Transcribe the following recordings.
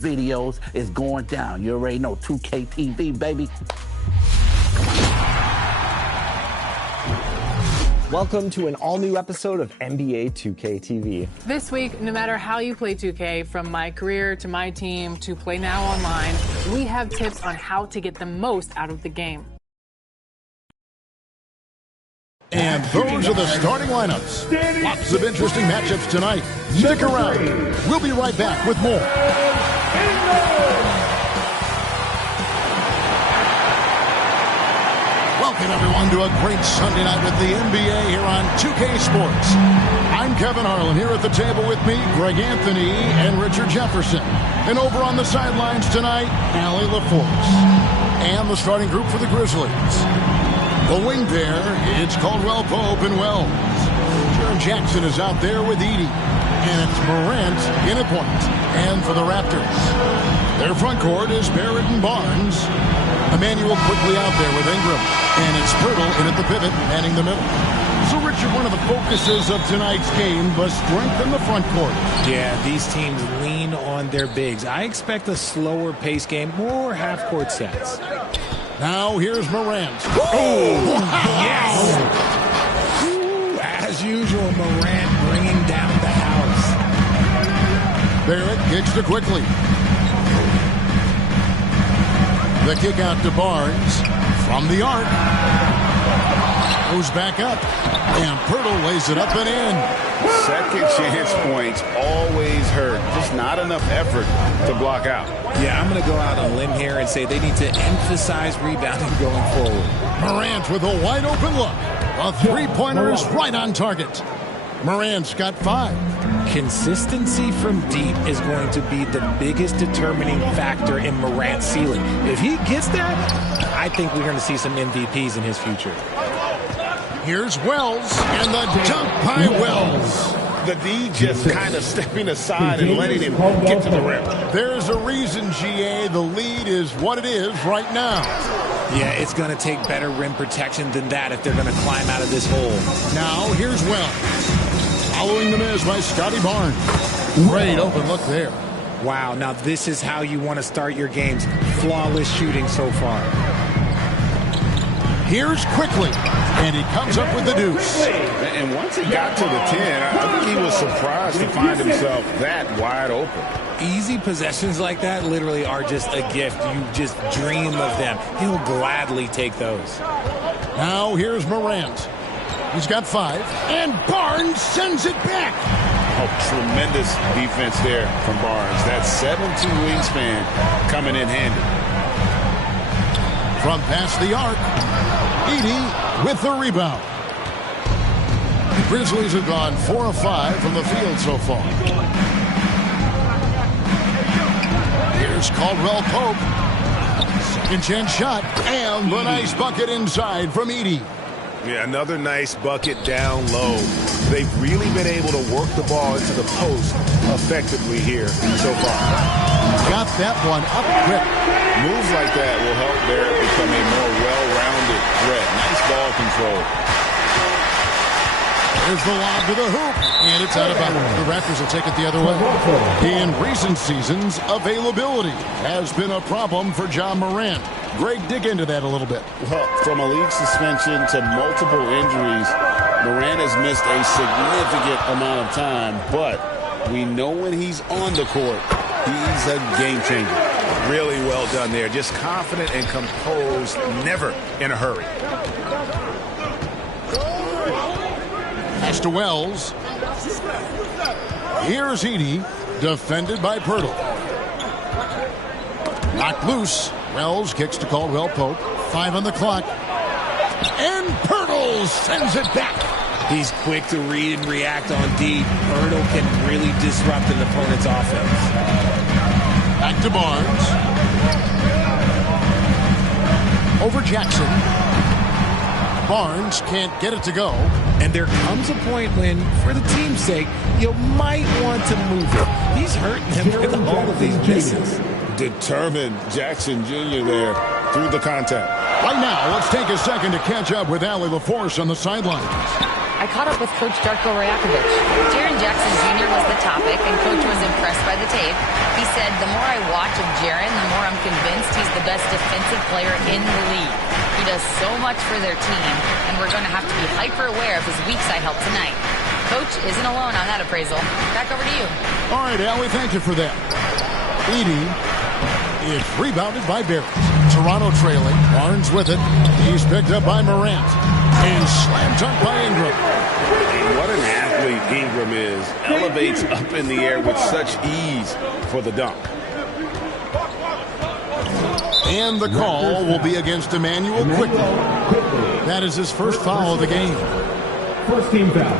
videos is going down. You already know 2K TV, baby. Welcome to an all-new episode of NBA 2K TV. This week, no matter how you play 2K, from my career to my team to Play Now Online, we have tips on how to get the most out of the game. And those are the starting lineups. Lots of interesting matchups tonight. Stick around. We'll be right back with more. Welcome, everyone, to a great Sunday night with the NBA here on 2K Sports. I'm Kevin Harlan. Here at the table with me, Greg Anthony and Richard Jefferson. And over on the sidelines tonight, Allie LaForce. And the starting group for the Grizzlies. The wing pair, it's Caldwell Pope and Wells. Jaron Jackson is out there with Edey. And it's Morant in at point. And for the Raptors, their front court is Barrett and Barnes. Emmanuel quickly out there with Ingram. And it's Pirtle in at the pivot, manning the middle. So, Richard, one of the focuses of tonight's game was strength in the front court. Yeah, these teams lean on their bigs. I expect a slower pace game, more half-court sets. Now, here's Morant. Oh, wow. Yes! Ooh, as usual, Morant bringing down the house. Barrett kicks to quickly. The kick out to Barnes from the arc. Goes back up. And Pirtle lays it up and in. Second chance points always hurt. Just not enough effort to block out. Yeah, I'm going to go out on a limb here and say they need to emphasize rebounding going forward. Morant with a wide open look. A three-pointer is right on target. Morant's got 5. Consistency from deep is going to be the biggest determining factor in Morant's ceiling. If he gets that, I think we're going to see some MVPs in his future. Here's Wells, and the dunk by Wells. The D just kind of stepping aside and letting him get to the rim. There's a reason, GA, the lead is what it is right now. Yeah, it's going to take better rim protection than that if they're going to climb out of this hole. Now, here's Wells. Following the miss by Scotty Barnes. Great open look there. Wow, now this is how you want to start your games. Flawless shooting so far. Here's quickly, and he comes up with the deuce. And once he got to the 10, I think he was surprised to find himself that wide open. Easy possessions like that literally are just a gift. You just dream of them. He'll gladly take those. Now here's Morant. He's got 5, and Barnes sends it back. Oh, tremendous defense there from Barnes. That 7'2" wingspan coming in handy. From past the arc, Edey with the rebound. The Grizzlies have gone 4 of 5 from the field so far. Here's Caldwell Pope. Second chance shot, and the nice bucket inside from Edey. Yeah, another nice bucket down low. They've really been able to work the ball into the post effectively here so far. Got that one up quick. Moves like that will help Barrett become a more well-rounded threat. Nice ball control. There's the lob to the hoop, and it's out of bounds. The Raptors will take it the other way. In recent seasons, availability has been a problem for Ja Morant. Greg, dig into that a little bit. Well, from a league suspension to multiple injuries, Morant has missed a significant amount of time, but we know when he's on the court, he's a game changer. Really well done there. Just confident and composed, never in a hurry. Pass to Wells. Here's Edey, defended by Pirtle. Knocked loose. Wells kicks to Caldwell Pope. 5 on the clock. And Pirtle sends it back. He's quick to read and react on D. Pirtle can really disrupt an opponent's offense. Back to Barnes. Over Jackson. Barnes can't get it to go. And there comes a point when, for the team's sake, you might want to move it. He's hurting him with all of these misses. Determined Jackson Jr. there through the contact. Right now, let's take a second to catch up with Allie LaForce on the sidelines. I caught up with Coach Darko Rajakovic. Jaren Jackson Jr. was the topic, and Coach was impressed by the tape. He said, the more I watch of Jaren, the more I'm convinced he's the best defensive player in the league. He does so much for their team, and we're going to have to be hyper-aware of his weak side help tonight. Coach isn't alone on that appraisal. Back over to you. All right, Allie, thank you for that. Edey is rebounded by Barrett. Toronto trailing. Barnes with it. He's picked up by Morant. And slam dunk by Ingram. What an athlete Ingram is. Elevates up in the air with such ease for the dunk. And the call will be against Emmanuel quickly. That is his first foul of the game. First team foul.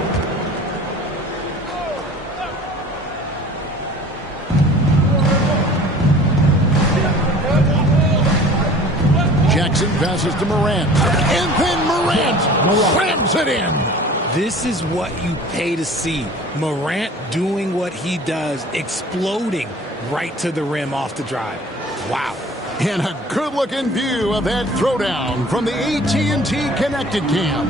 Jackson passes to Morant. And then Morant slams it in. This is what you pay to see. Morant doing what he does, exploding right to the rim off the drive. Wow. And a good-looking view of that throwdown from the AT&T Connected Cam.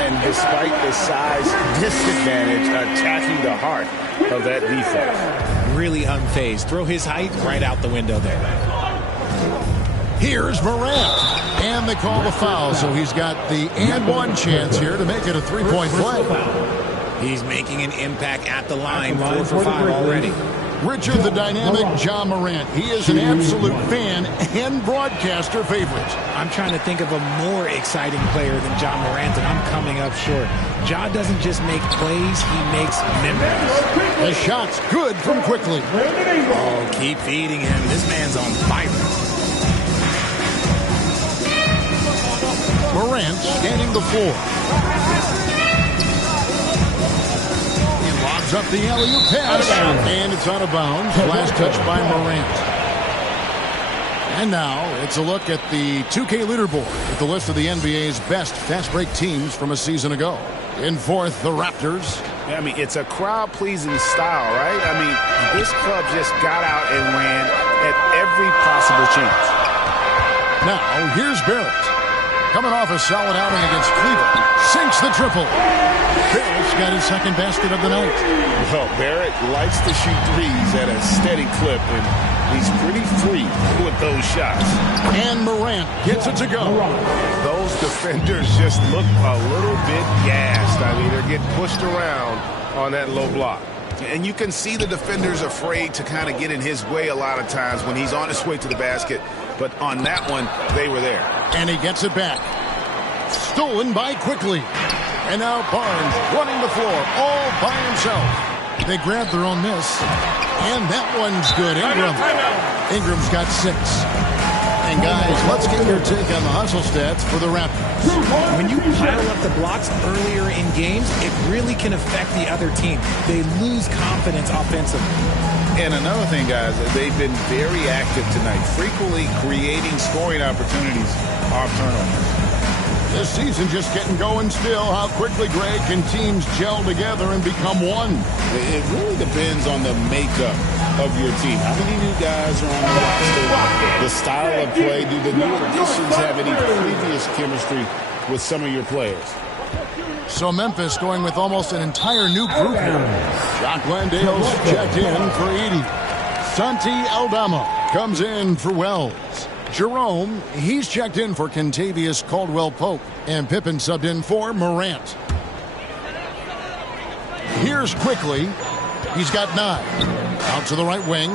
And despite the size disadvantage, attacking the heart of that defense. Really unfazed. Throw his height right out the window there. Here's Morant. And they call the foul, so he's got the and one chance here to make it a three-point play. He's making an impact at the line, 4 for 5 already. Richard, the dynamic John Morant. He is an absolute fan and broadcaster favorite. I'm trying to think of a more exciting player than John Morant, and I'm coming up short. Ja doesn't just make plays, he makes memories. The shot's good from quickly. Oh, keep feeding him. This man's on fire. Morant scanning the floor. He lobs up the alley-oop pass. And it's out of bounds. Last touch by Morant. And now it's a look at the 2K leaderboard with the list of the NBA's best fast break teams from a season ago. In fourth, the Raptors. I mean, it's a crowd-pleasing style, right? I mean, this club just got out and ran at every possible chance. Now, here's Barrett. Coming off a solid outing against Cleveland. Sinks the triple. Barrett's got his second basket of the night. Well, Barrett likes to shoot threes at a steady clip, and he's pretty free with those shots. And Morant gets it to go. Those defenders just look a little bit gassed. I mean, they're getting pushed around on that low block. And you can see the defenders afraid to kind of get in his way a lot of times when he's on his way to the basket. But on that one, they were there. And he gets it back. Stolen by Quickly. And now Barnes running the floor all by himself. They grab their own miss. And that one's good. Ingram's got 6. And guys, let's get your take on the hustle stats for the Raptors. When you pile up the blocks earlier in games, it really can affect the other team. They lose confidence offensively. And another thing, guys, they've been very active tonight, frequently creating scoring opportunities off turnovers. This season just getting going still. How quickly, Greg, can teams gel together and become one? It really depends on the makeup of your team. How many new guys are on the roster? The style of play. Do the new additions have any previous chemistry with some of your players? So Memphis going with almost an entire new group here. Jock Landale's checked in for Edey. Santi Aldama comes in for Wells. Jerome, he's checked in for Kentavious Caldwell-Pope. And Pippen subbed in for Morant. Here's Quickly. He's got 9. Out to the right wing.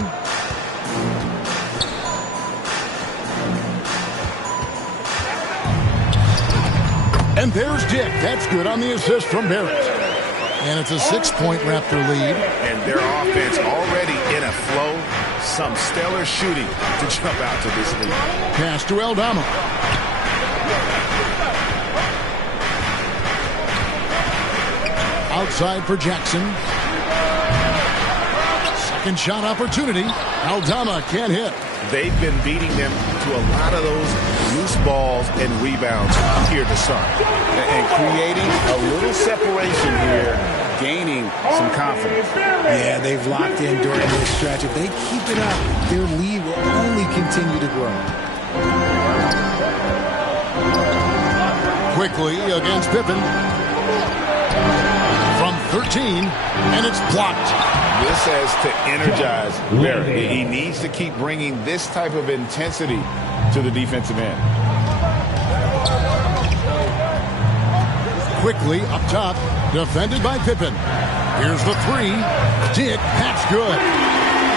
And there's Dick. That's good on the assist from Barrett. And it's a 6-point Raptor lead. And their offense already in a flow. Some stellar shooting to jump out to this lead. Pass to Aldama. Outside for Jackson. Second shot opportunity. Aldama can't hit. They've been beating them to a lot of those loose balls and rebounds here to start. And creating a little separation here, gaining some confidence. Yeah, they've locked in during this stretch. If they keep it up, their lead will only continue to grow. Quickly against Pippen. From 13, and it's blocked. This has to energize Barrett. He needs to keep bringing this type of intensity to the defensive end. Quickly up top, defended by Pippen. Here's the three. Dick, that's good.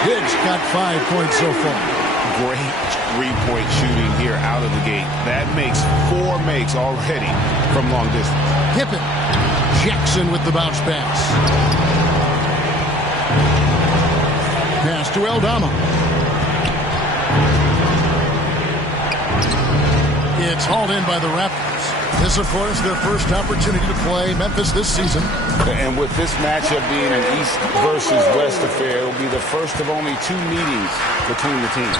Dick's got 5 points so far. Great three-point shooting here out of the gate. That makes 4 makes already from long distance. Pippen. Jackson with the bounce pass. Pass to Aldama. It's hauled in by the Raptors. This, of course, their first opportunity to play Memphis this season. And with this matchup being an East versus West affair, it will be the first of only 2 meetings between the teams.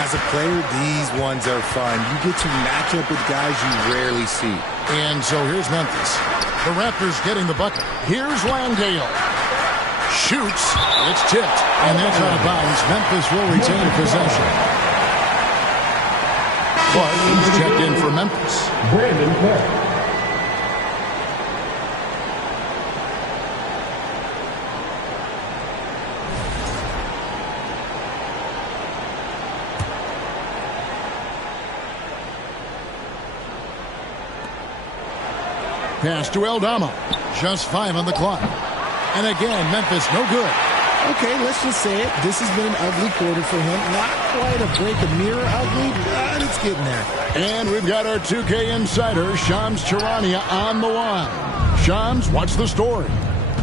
As a player, these ones are fun. You get to match up with guys you rarely see. And so here's Memphis. The Raptors getting the bucket. Here's Landale. Shoots. It's tipped. And that's out of bounds. Memphis will retain possession. Clark, he's checked in for Memphis. Brandon Clark. Pass to Aldama. Just 5 on the clock. And again, Memphis no good. Okay, let's just say it. This has been an ugly quarter for him. Not quite a break a mirror ugly, but it's getting there. And we've got our 2K insider, Shams Charania, on the line. Shams, what's the story?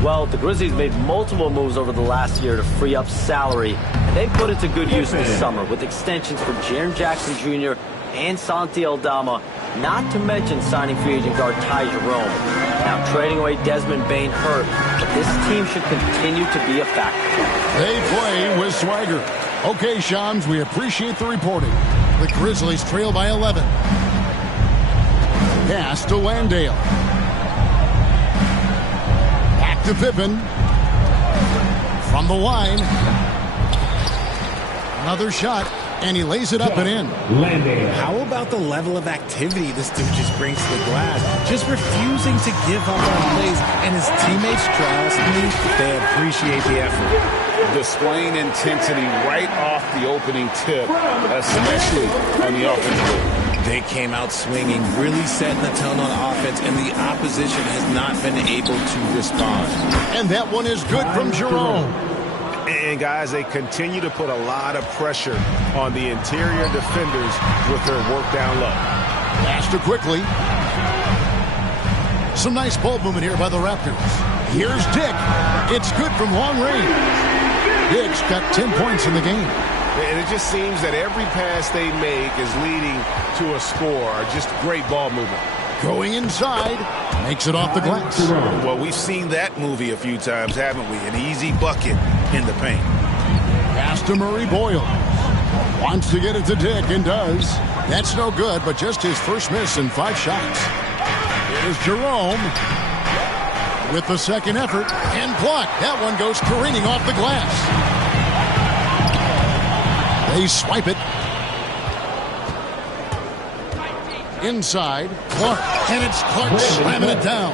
Well, the Grizzlies made multiple moves over the last year to free up salary, and they put it to good use this summer with extensions for Jaren Jackson Jr. and Santi Aldama, not to mention signing free agent guard Ty Jerome. Now, trading away Desmond Bane hurt, but this team should continue to be a factor. They play with swagger. Okay, Shams, we appreciate the reporting. The Grizzlies trail by 11. Pass to Landale. Back to Pippen. From the line. Another shot, and he lays it up and in. Landale. How about the level of activity this dude just brings to the glass? Just refusing to give up on plays, and his teammates, trust me, they appreciate the effort. Displaying intensity right off the opening tip, especially on the offensive end. They came out swinging, really setting the tone on offense, and the opposition has not been able to respond. And that one is good from Jerome. And guys, they continue to put a lot of pressure on the interior defenders with their work down low. Faster quickly. Some nice ball movement here by the Raptors. Here's Dick. It's good from long range. Dick's got 10 points in the game. And it just seems that every pass they make is leading to a score. Just great ball movement. Going inside. Makes it off the glass. Well, we've seen that movie a few times, haven't we? An easy bucket in the paint. Pass to Murray Boyle. Wants to get it to Dick and does. That's no good, but just his first miss in 5 shots. Here's Jerome with the second effort and blocked. That one goes careening off the glass. They swipe it. Inside, Clark, and it's Clark slamming it down.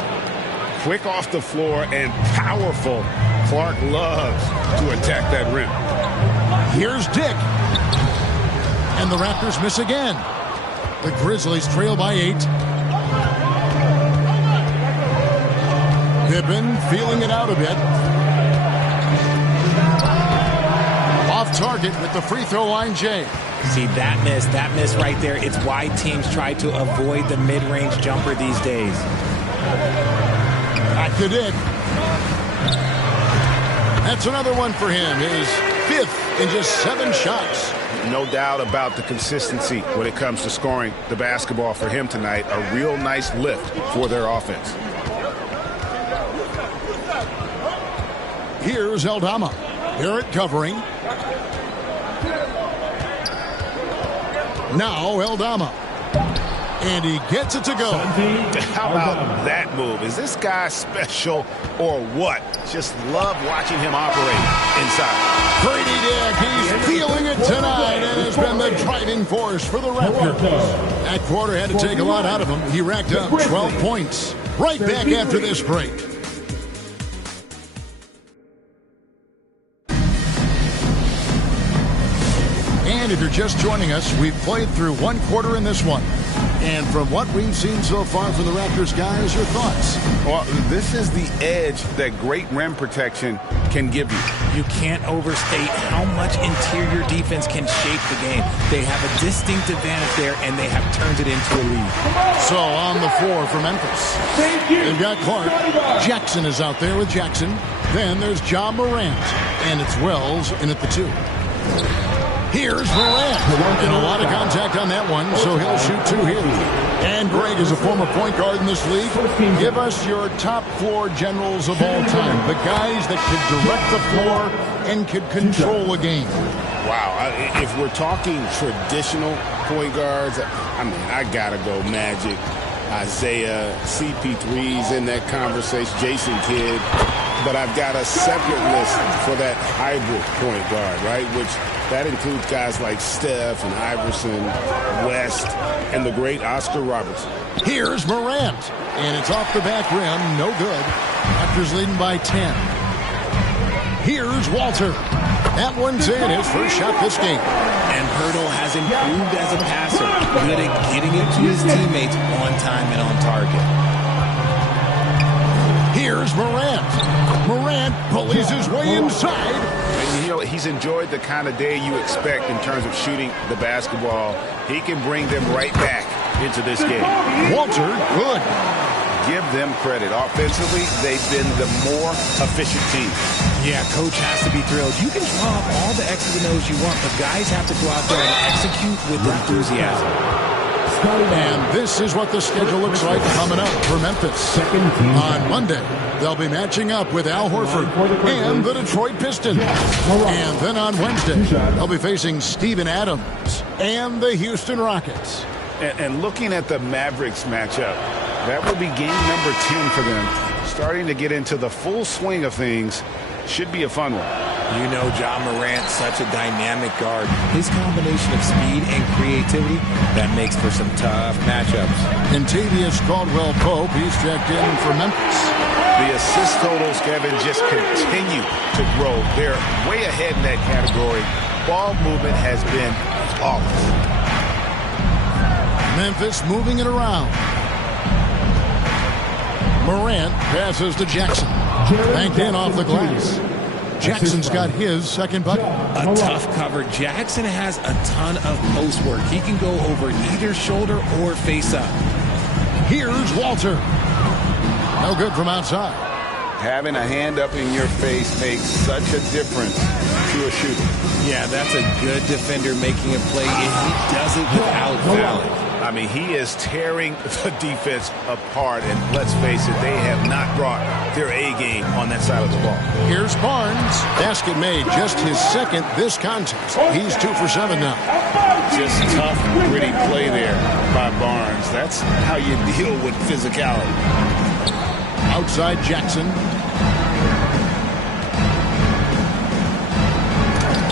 Quick off the floor and powerful. Clark loves to attack that rim. Here's Dick. And the Raptors miss again. The Grizzlies trail by 8. Pippen feeling it out a bit. Off target with the free throw line, Jay. See, that miss right there, it's why teams try to avoid the mid-range jumper these days. Back to Dick. That's another one for him. His 5th in just 7 shots. No doubt about the consistency when it comes to scoring the basketball for him tonight. A real nice lift for their offense. Here's Aldama. Barrett covering. Now Aldama. And he gets it to go. How about that move? Is this guy special or what? Just love watching him operate inside. Grady Dick, he's feeling it tonight and has been the driving force for the Raptors. That quarter had to take a lot out of him. He racked up 12 points. Right back after this break. And if you're just joining us, we've played through one quarter in this one. And from what we've seen so far from the Raptors, guys, your thoughts? Well, this is the edge that great rim protection can give you. You can't overstate how much interior defense can shape the game. They have a distinct advantage there, and they have turned it into a lead. So on the floor for Memphis, they've got Clark. Jackson is out there with Jackson. Then there's Ja Morant, and it's Wells in at the 2. Here's Morant, and a lot of contact on that one, so he'll shoot 2 here. And Greg is a former point guard in this league. Give us your top floor generals of all time, the guys that could direct the floor and could control a game. Wow, if we're talking traditional point guards, I mean, I gotta go Magic, Isaiah, CP3's in that conversation, Jason Kidd. But I've got a separate list for that hybrid point guard, right? Which that includes guys like Steph and Iverson, West, and the great Oscar Robertson. Here's Morant, and it's off the back rim, no good. Raptors leading by 10. Here's Walter. That one's in, his first shot this game. And Hurdle has improved as a passer, good at getting it to his teammates on time and on target. Here's Morant. Morant bullies his way inside. And, you know, he's enjoyed the kind of day you expect in terms of shooting the basketball. He can bring them right back into this game. Walter, good. Give them credit. Offensively, they've been the more efficient team. Yeah, coach has to be thrilled. You can draw up all the X's and O's you want, but guys have to go out there and execute with enthusiasm. And this is what the schedule looks like coming up for Memphis. On Monday, they'll be matching up with Al Horford and the Detroit Pistons. And then on Wednesday, they'll be facing Steven Adams and the Houston Rockets. And looking at the Mavericks matchup, that will be game number 10 for them. Starting to get into the full swing of things. Should be a fun one. You know Ja Morant, such a dynamic guard. His combination of speed and creativity, that makes for some tough matchups. Contavious Caldwell-Pope, he's checked in for Memphis. The assist totals, Kevin, just continue to grow. They're way ahead in that category. Ball movement has been flawless. Memphis moving it around. Morant passes to Jackson. Banked in off the glass. Jackson's got his second bucket. A tough cover. Jackson has a ton of post work. He can go over either shoulder or face up. Here's Walter. No good from outside. Having a hand up in your face makes such a difference to a shooter. Yeah, that's a good defender making a play, and he does it without fouling. I mean, he is tearing the defense apart, and let's face it, they have not brought their A game on that side of the ball. Here's Barnes. Basket made, just his second this contest. He's 2 for 7 now. Just tough, gritty play there by Barnes. That's how you deal with physicality. Outside Jackson.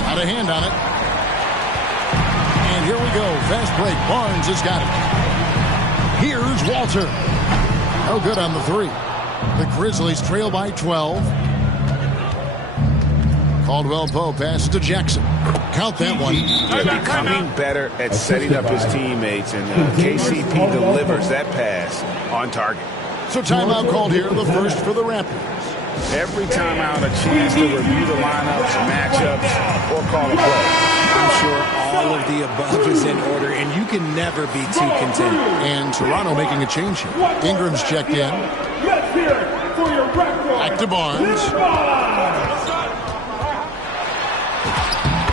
Out of hand on it. And here we go. Fast break. Barnes has got it. Here's Walter. No good on the 3. The Grizzlies trail by 12. Caldwell-Pope passes to Jackson. Count that one. Yeah, becoming better at setting up his teammates, and KCP delivers that pass on target. So timeout called here, the first for the Raptors. Every timeout a chance to review the lineups, matchups, or call a play. I'm sure all of the above is in order, and you can never be too content. And Toronto making a change here. Ingram's checked in. Back to Barnes.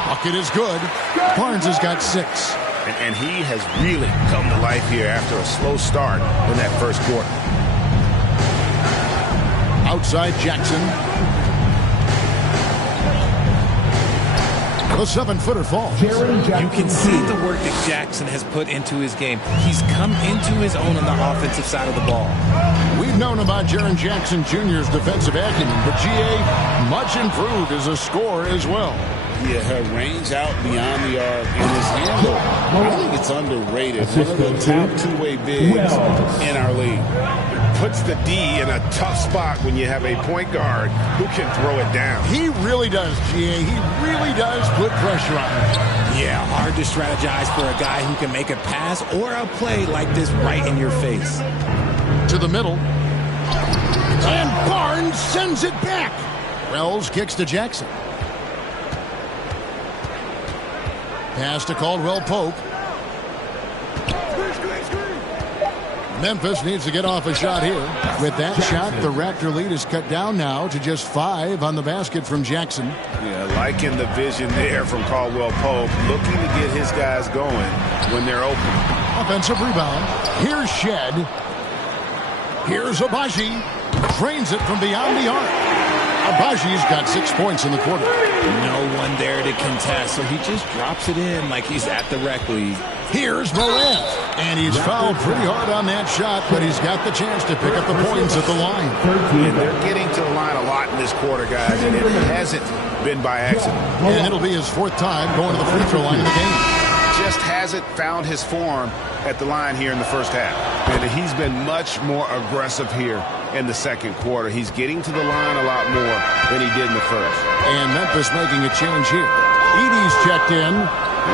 Bucket is good. Barnes has got 6. And he has really come to life here after a slow start in that first quarter. Outside Jackson. The 7-footer falls. You can see the work that Jackson has put into his game. He's come into his own on the offensive side of the ball. We've known about Jaren Jackson Jr.'s defensive acumen, but GA much improved as a scorer as well. Yeah, her range out beyond the arc and his handle, I think it's underrated. One of the top two-way bigs in our league. Puts the D in a tough spot when you have a point guard who can throw it down. He really does, GA. He really does put pressure on him. Yeah, hard to strategize for a guy who can make a pass or a play like this right in your face. To the middle. And Barnes sends it back. Wells kicks to Jackson. Pass to Caldwell Pope. Memphis needs to get off a shot here. With that shot, the Raptor lead is cut down now to just 5 on the basket from Jackson. Yeah, liking the vision there from Caldwell Pope, looking to get his guys going when they're open. Offensive rebound. Here's Shed. Here's Abaji. Drains it from beyond the arc. Abaji's got 6 points in the quarter. No one there to contest, so he just drops it in like he's at the rec league. Here's Morant. And he's fouled pretty hard on that shot, but he's got the chance to pick up the points at the line. And they're getting to the line a lot in this quarter, guys, and it hasn't been by accident. And it'll be his 4th time going to the free throw line in the game. Just hasn't found his form at the line here in the first half. And he's been much more aggressive here in the second quarter. He's getting to the line a lot more than he did in the first. And Memphis making a change here. Edey's checked in.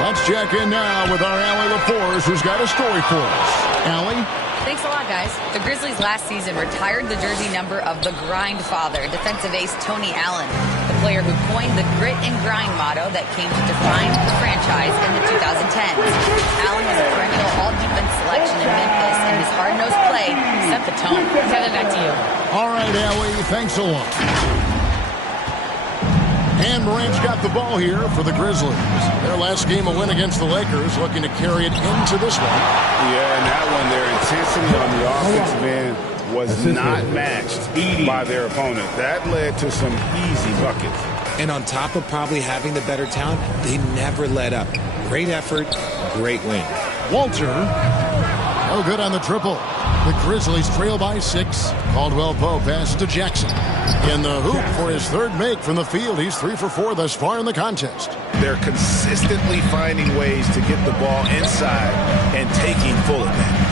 Let's check in now with our Allie LaForce, who's got a story for us. Allie? Thanks a lot, guys. The Grizzlies last season retired the jersey number of the grind father, defensive ace Tony Allen, the player who coined the grit and grind motto that came to define the franchise in the 2010s. Allen was a perennial all-defense selection in Memphis, and his hard-nosed play set the tone. Kevin, back to you. All right, Allie, thanks a lot. And Morant's got the ball here for the Grizzlies. Their last game, a win against the Lakers, looking to carry it into this one. Yeah, and that one, their intensity on the offensive end was not matched by their opponent. That led to some easy buckets. And on top of probably having the better talent, they never let up. Great effort, great win. Walter, no good on the triple. The Grizzlies trail by 6. Caldwell Pope passes to Jackson. In the hoop for his 3rd make from the field. He's 3 for 4 thus far in the contest. They're consistently finding ways to get the ball inside and taking full advantage.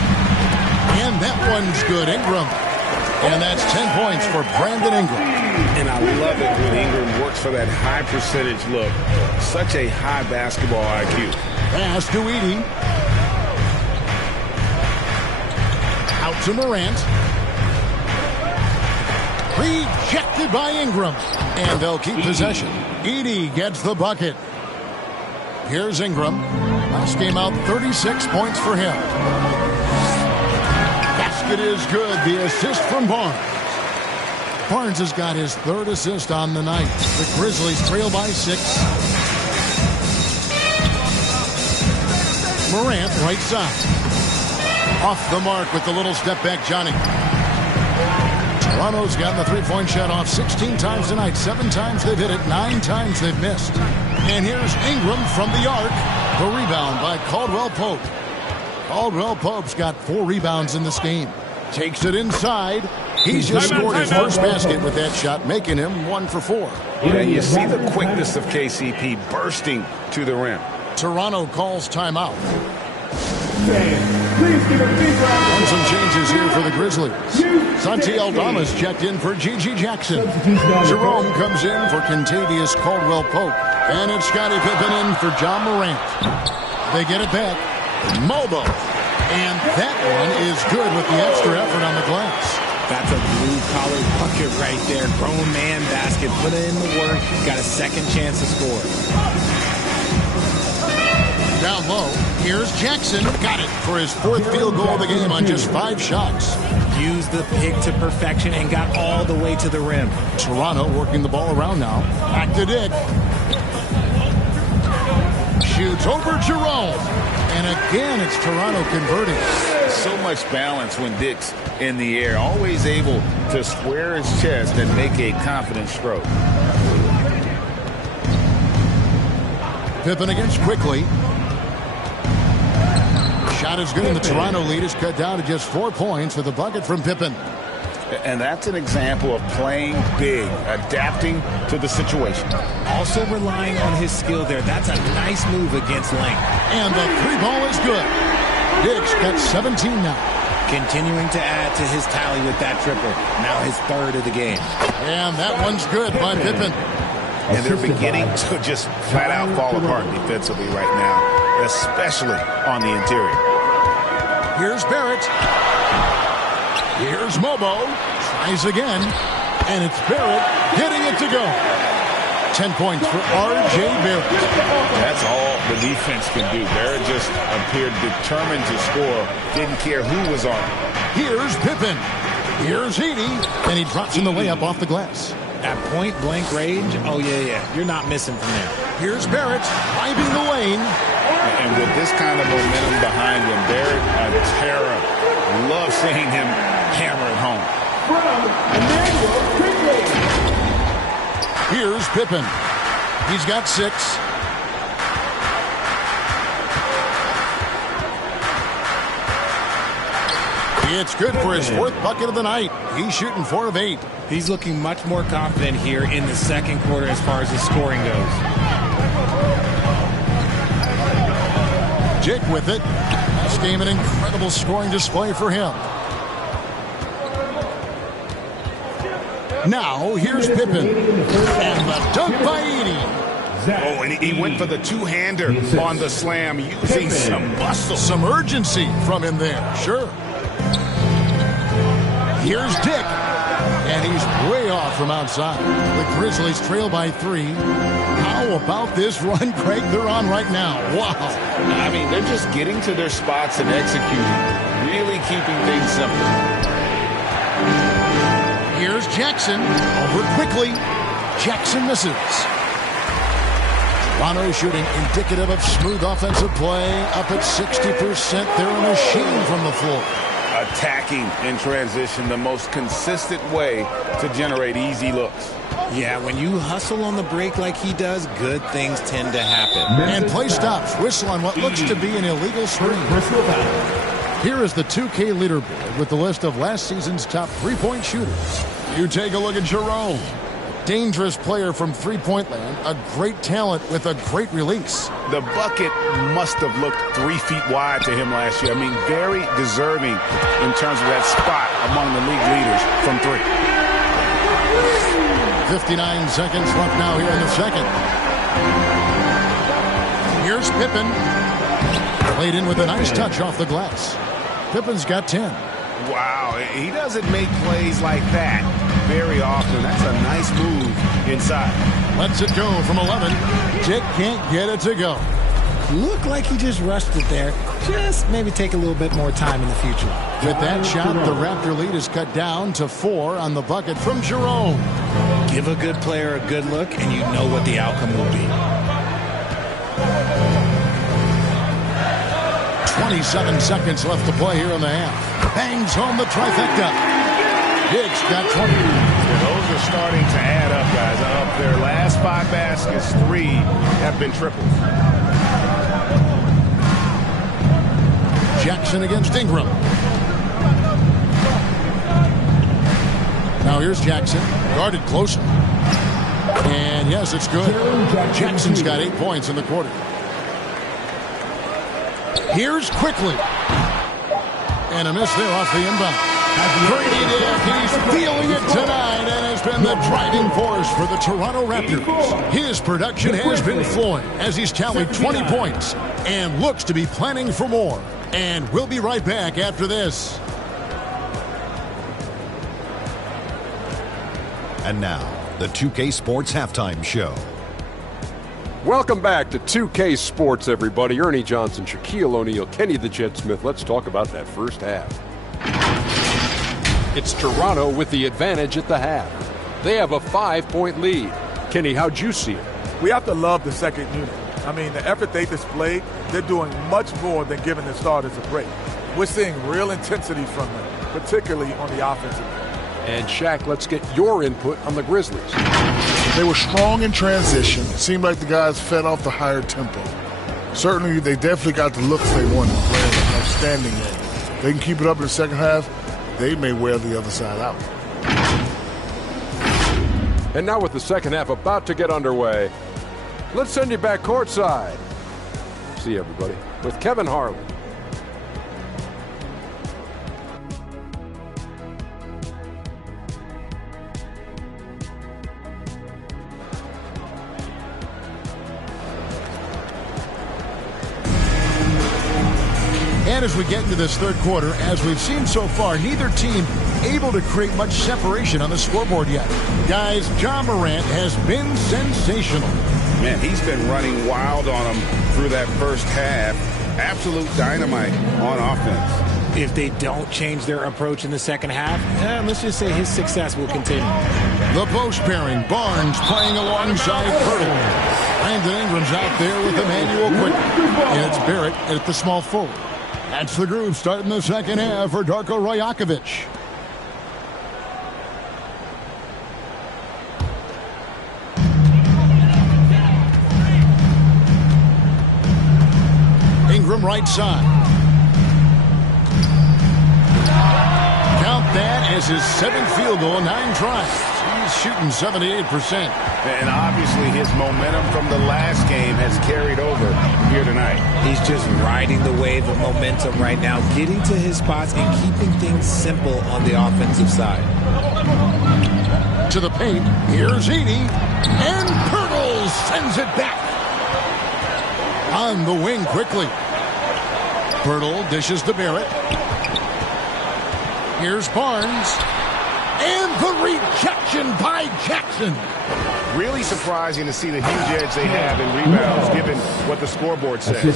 And that one's good. Ingram. And that's 10 points for Brandon Ingram. And I love it when Ingram works for that high percentage look. Such a high basketball IQ. Pass to Edey. Out to Morant. Rejected by Ingram. And they'll keep possession. Edey gets the bucket. Here's Ingram. Last game out, 36 points for him. Basket is good. The assist from Barnes. Barnes has got his 3rd assist on the night. The Grizzlies trail by 6. Morant, right side. Off the mark with the little step back, Johnny. Toronto's gotten the 3-point shot off 16 times tonight. 7 times they've hit it, 9 times they've missed. And here's Ingram from the arc. The rebound by Caldwell Pope. Caldwell Pope's got 4 rebounds in this game. Takes it inside. He's just scored his first basket with that shot, making him 1 for 4. Yeah, you see the quickness of KCP bursting to the rim. Toronto calls timeout. Please give a big round. And some changes here for the Grizzlies. Santi Aldama's checked in for G.G. Jackson. Jerome comes in for Kentavious Caldwell Pope. And it's Scottie Pippen in for John Morant. They get it back. Mobo. And that one is good with the extra effort on the glass. That's a blue-collar bucket right there. Grown man basket. Put in the work. Got a second chance to score. Down low, here's Jackson. Got it for his 4th field goal of the game on just 5 shots. Used the pick to perfection and got all the way to the rim. Toronto working the ball around now. Back to Dick. Shoots over Jerome. And again, it's Toronto converting. So much balance when Dick's in the air. Always able to square his chest and make a confident stroke. Pippen against Quickly. Shot is good, and the Toronto lead is cut down to just 4 points with a bucket from Pippen. And that's an example of playing big, adapting to the situation. Also relying on his skill there. That's a nice move against length. And the 3-ball is good. Dick's got 17 now. Continuing to add to his tally with that triple. Now his 3rd of the game. And that one's good by Pippen. and they're beginning to just flat out fall apart defensively right now, especially on the interior. Here's Barrett. Here's Mobo. Tries again. And it's Barrett getting it to go. 10 points for R.J. Barrett. That's all the defense can do. Barrett just appeared determined to score. Didn't care who was on it. Here's Pippen. Here's Edey. And he drops in the layup off the glass. At point-blank range, oh, yeah. You're not missing from there. Here's Barrett driving the lane. And with this kind of momentum behind him, Barrett, a terror. Love seeing him hammer it home. Here's Pippen. He's got 6. It's good for his 4th bucket of the night. He's shooting 4 of 8. He's looking much more confident here in the second quarter as far as his scoring goes. Jake with it. This game an incredible scoring display for him. Now, here's Pippen. And the dunk by Edey. Oh, and he went for the two-hander on the slam, using some muscle. Some urgency from him there, sure. Here's Dick. And he's way off from outside. The Grizzlies trail by 3. How about this run, Craig, they're on right now? Wow. I mean, they're just getting to their spots and executing. Really keeping things simple. Here's Jackson. Over quickly. Jackson misses. Toronto shooting indicative of smooth offensive play. Up at 60%. They're a machine from the floor. Attacking in transition, the most consistent way to generate easy looks. Yeah, when you hustle on the break like he does, good things tend to happen. And play stops. Whistle on what looks to be an illegal screen. Here is the 2K leaderboard with the list of last season's top three-point shooters. You take a look at Jerome. Dangerous player from three-point land. A great talent with a great release. The bucket must have looked 3 feet wide to him last year. I mean, very deserving in terms of that spot among the league leaders from 3. 59 seconds left now here in the second. Here's Pippen. Played in with a nice touch off the glass. Pippen's got 10. Wow, he doesn't make plays like that very often. That's a nice move inside. Lets it go from 11. Dick can't get it to go. Looked like he just rushed it there. Just maybe take a little bit more time in the future. With that shot, the Raptor lead is cut down to 4 on the bucket from Jerome. Give a good player a good look, and you know what the outcome will be. 27 seconds left to play here in the half. Bangs home the trifecta. Diggs got 20. Yeah, those are starting to add up, guys. Up their last 5 baskets, 3 have been triples. Jackson against Ingram. Now here's Jackson. Guarded closely. And yes, it's good. Jackson's got 8 points in the quarter. Here's Quickly. And a miss there off the inbound. Brady Dick, he's feeling it tonight and has been the driving force for the Toronto Raptors. His production has been flowing as he's tallied 20 points and looks to be planning for more. And we'll be right back after this. And now, the 2K Sports Halftime Show. Welcome back to 2K Sports, everybody. Ernie Johnson, Shaquille O'Neal, Kenny the Jet Smith. Let's talk about that first half. It's Toronto with the advantage at the half. They have a 5-point lead. Kenny, how'd you see it? We have to love the second unit. I mean, the effort they displayed, they're doing much more than giving the starters a break. We're seeing real intensity from them, particularly on the offensive end. And Shaq, let's get your input on the Grizzlies. They were strong in transition. It seemed like the guys fed off the higher tempo. Certainly, they definitely got the looks they wanted, playing an outstanding game. They can keep it up in the second half, they may wear the other side out. And now with the second half about to get underway, let's send you back courtside. See you, everybody, with Kevin Harlan. And as we get into this third quarter, as we've seen so far, neither team able to create much separation on the scoreboard yet. Guys, Ja Morant has been sensational. Man, he's been running wild on them through that first half. Absolute dynamite on offense. If they don't change their approach in the second half, let's just say his success will continue. The post pairing, Barnes playing alongside Pirtle. Brandon Ingram's out there with Emmanuel Quick. And it's Barrett at the small forward. That's the groove starting the second half for Darko Rajakovic. Ingram right side. Count that as his 7th field goal, 9 tries. He's shooting 78%. And obviously his momentum from the last game has carried over here tonight. He's just riding the wave of momentum right now, getting to his spots and keeping things simple on the offensive side. To the paint, here's Edey, and Pirtle sends it back. On the wing quickly. Pirtle dishes to Barrett. Here's Barnes. And the rejection by Jackson. Really surprising to see the huge edge they have in rebounds, given what the scoreboard says.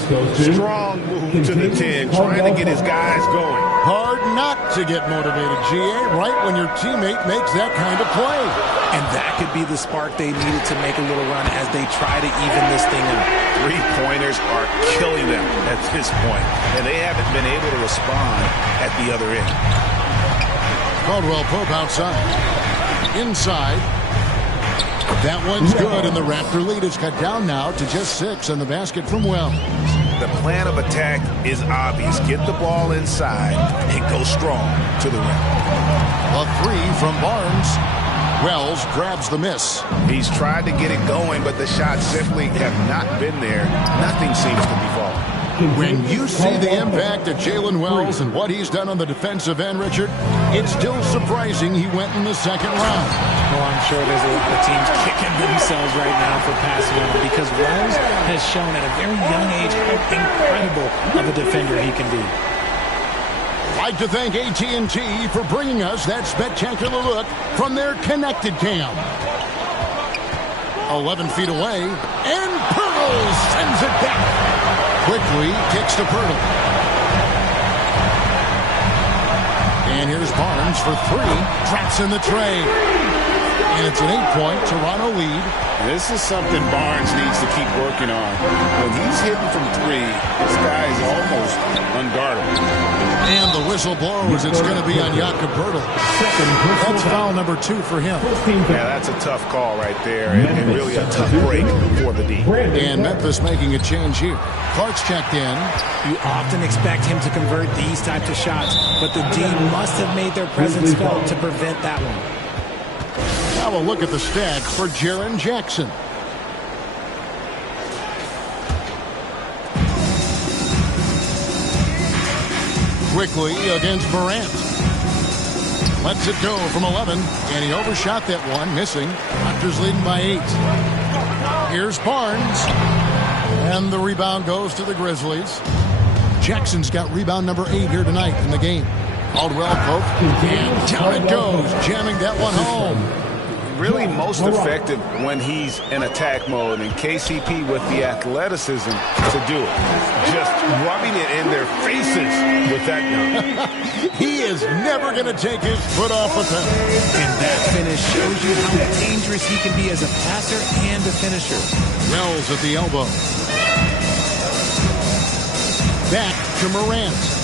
Strong move to the 10, trying to get his guys going. Hard not to get motivated, GA, right when your teammate makes that kind of play. And that could be the spark they needed to make a little run as they try to even this thing up. Three-pointers are killing them at this point, and they haven't been able to respond at the other end. Caldwell Pope outside. Inside. That one's good, and the Raptor lead is cut down now to just 6 on the basket from Wells. The plan of attack is obvious. Get the ball inside and go strong to the rim. A 3 from Barnes. Wells grabs the miss. He's tried to get it going, but the shots simply have not been there. Nothing seems to be falling. When you see the impact of Jalen Wells and what he's done on the defensive end, Richard, it's still surprising he went in the second round. Well, I'm sure there's a lot of teams kicking themselves right now for passing on him because Wells has shown at a very young age how incredible of a defender he can be. I'd like to thank AT&T for bringing us that spectacular look from their connected cam. 11 feet away, and Pirtle sends it back. Quickly kicks to Pirtle. And here's Barnes for 3. Drops in the tray. And it's an 8-point Toronto lead. This is something Barnes needs to keep working on. When he's hitting from 3, this guy is almost unguardable. And the whistle blows. It's going to be on Jakob Pirtle. That's foul number 2 for him. Yeah, that's a tough call right there, and really a tough break for the D. And Memphis making a change here. Clark's checked in. You often expect him to convert these types of shots, but the D must have made their presence felt to prevent that one. Now a look at the stats for Jaren Jackson. Quickly against Morant. Lets it go from 11, and he overshot that one, missing. Raptors leading by 8. Here's Barnes, and the rebound goes to the Grizzlies. Jackson's got rebound number 8 here tonight in the game. Caldwell Pope, and down it goes, jamming that one home. Really most effective when he's in attack mode, and KCP with the athleticism to do it. Just rubbing it in their faces with that gun. He is never going to take his foot off the pedal. And that finish shows you how dangerous he can be as a passer and a finisher. Wells at the elbow. Back to Morant.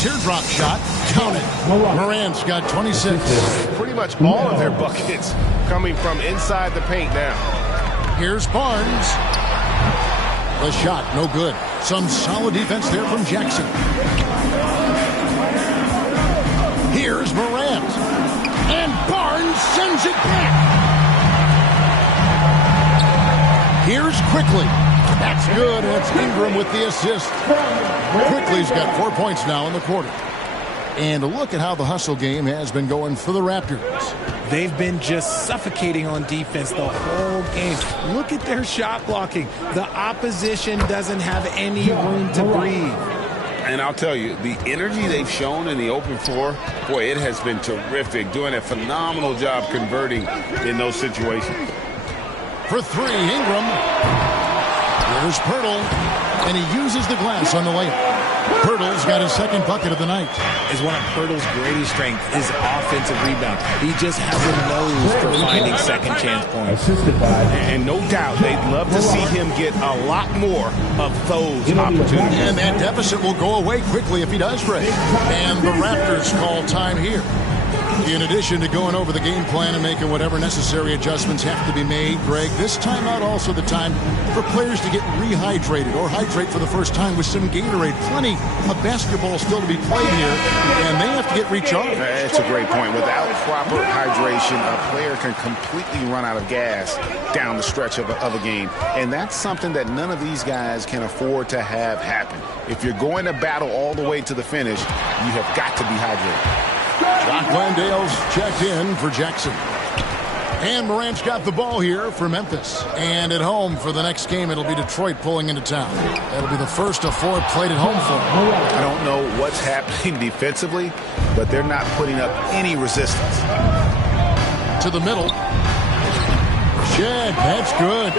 Teardrop shot. Count it. Morant's got 26. Pretty much all of their buckets coming from inside the paint now. Here's Barnes. The shot, no good. Some solid defense there from Jackson. Here's Morant. And Barnes sends it back. Here's Quickly. That's good. It's Ingram with the assist. Quickly's got 4 points now in the quarter. And a look at how the hustle game has been going for the Raptors. They've been just suffocating on defense the whole game. Look at their shot blocking. The opposition doesn't have any room to breathe. And I'll tell you, the energy they've shown in the open floor, boy, it has been terrific. Doing a phenomenal job converting in those situations. For three, Ingram. There's Pirtle, and he uses the glass on the layup. Pirtle's got his second bucket of the night. Is one of Pirtle's greatest strengths is offensive rebound. He just has a nose for finding second chance points. And no doubt they'd love to see him get a lot more of those opportunities. And that deficit will go away quickly if he does, Ray. And the Raptors call time here. In addition to going over the game plan and making whatever necessary adjustments have to be made, Greg, this timeout also the time for players to get rehydrated or hydrate for the first time with some Gatorade. Plenty of basketball still to be played here, and they have to get recharged. That's a great point. Without proper hydration, a player can completely run out of gas down the stretch of a game. And that's something that none of these guys can afford to have happen. If you're going to battle all the way to the finish, you have got to be hydrated. Doc Landale's checked in for Jackson. And Morant's got the ball here for Memphis. And at home for the next game, it'll be Detroit pulling into town. That'll be the first of four played at home for them. I don't know what's happening defensively, but they're not putting up any resistance. To the middle. Shed, that's good.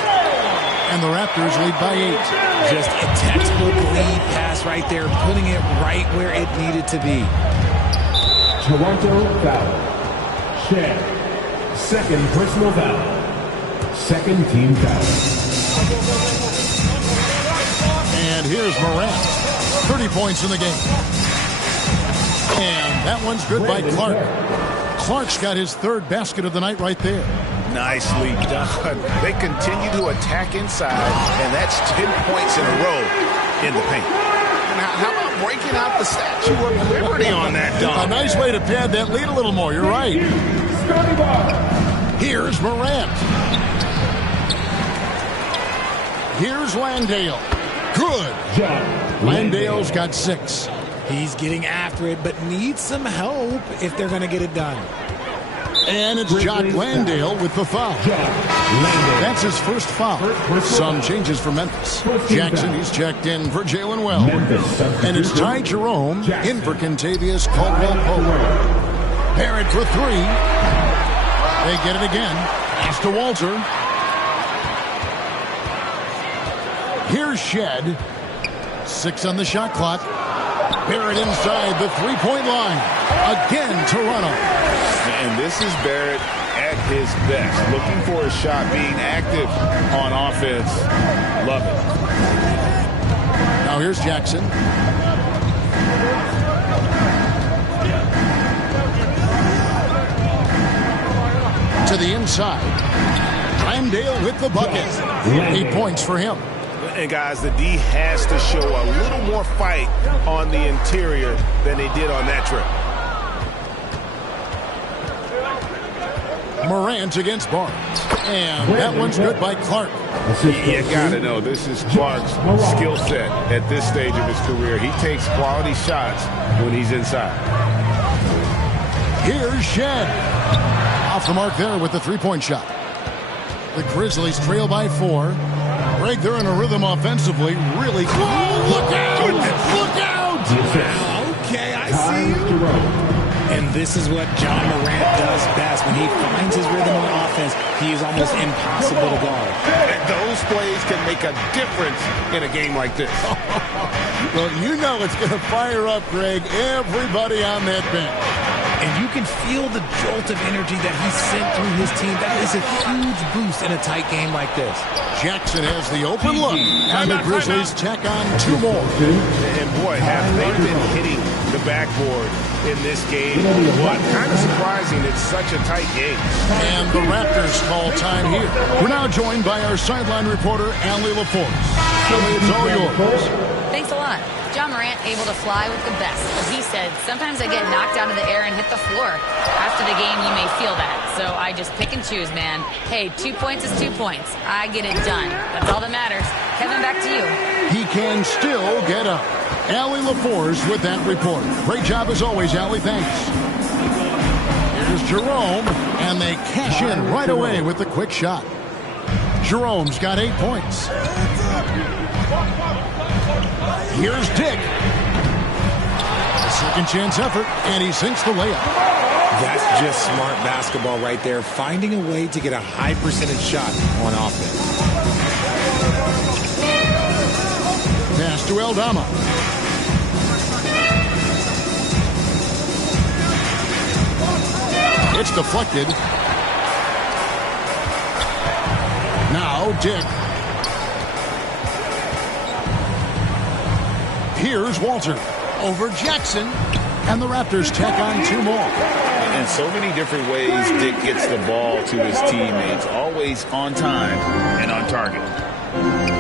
And the Raptors lead by 8. Just a textbook lead pass right there, putting it right where it needed to be. Toronto foul. Shed. Second personal foul. Second team foul. And here's Morant. 30 points in the game. And that one's good by Clark. Clark's got his third basket of the night right there. Nicely done. They continue to attack inside, and that's 10 points in a row in the paint. How about breaking out the Statue of Liberty on that dunk? A nice way to pad that lead a little more. You're right. Here's Morant. Here's Landale. Good. Landale's got 6. He's getting after it, but needs some help if they're going to get it done. And it's Jock Landale with the foul. That's his first foul. Some changes for Memphis. Jackson, he's checked in for Jalen Well. And it's Ty Jerome in for Kentavious Caldwell-Pope. Barrett for 3. They get it again. Pass to Walter. Here's Shed. 6 on the shot clock. Barrett inside the three-point line. Again, Toronto. And this is Barrett at his best. Looking for a shot, being active on offense. Love it. Now here's Jackson. To the inside. Landale with the bucket. 8 points for him. And guys, the D has to show a little more fight on the interior than they did on that trip. Morant against Barnes. And that one's good by Clark. You got to know, this is Clark's skill set at this stage of his career. He takes quality shots when he's inside. Here's Shed. Off the mark there with the three-point shot. The Grizzlies trail by 4. Greg, they're in a rhythm offensively. Really good. Oh, look out! Look out! Okay, I see you. And this is what John Morant does best. When he finds his rhythm on offense, he is almost impossible to guard. And those plays can make a difference in a game like this. Well, you know it's going to fire up, Greg, everybody on that bench. And you can feel the jolt of energy that he sent through his team. That is a huge boost in a tight game like this. Jackson has the open look. And the Grizzlies tack on 2 more. And boy, have they been hitting the backboard in this game. What? Kind of surprising it's such a tight game. And the Raptors call time here. We're now joined by our sideline reporter, Allie LaForce. Allie, it's all yours. Thanks a lot. John Morant able to fly with the best. As he said, sometimes I get knocked out of the air and hit the floor. After the game, you may feel that. So I just pick and choose, man. Hey, 2 points is 2 points. I get it done. That's all that matters. Kevin, back to you. He can still get up. Allie LaForce with that report. Great job as always, Allie. Thanks. Here's Jerome, and they cash in right away with the quick shot. Jerome's got 8 points. Here's Dick. A second chance effort, and he sinks the layup. That's just smart basketball right there, finding a way to get a high percentage shot on offense. Pass to Aldama. It's deflected. Now Dick. Here's Walter over Jackson. And the Raptors tack on 2 more. In so many different ways, Dick gets the ball to his teammates. Always on time and on target.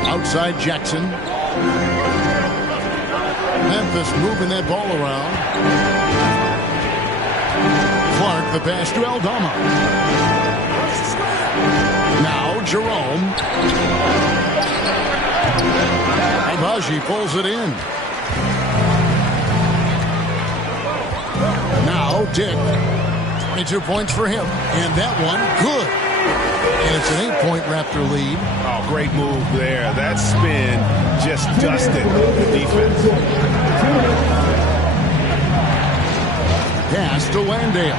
Outside Jackson. Memphis moving that ball around. Clark the pass to Aldama. Now Jerome. Agbaji pulls it in. Now Dick. 22 points for him. And that one, good. And it's an 8-point Raptor lead. Oh, great move there. That spin just dusted the defense. Pass to Landale.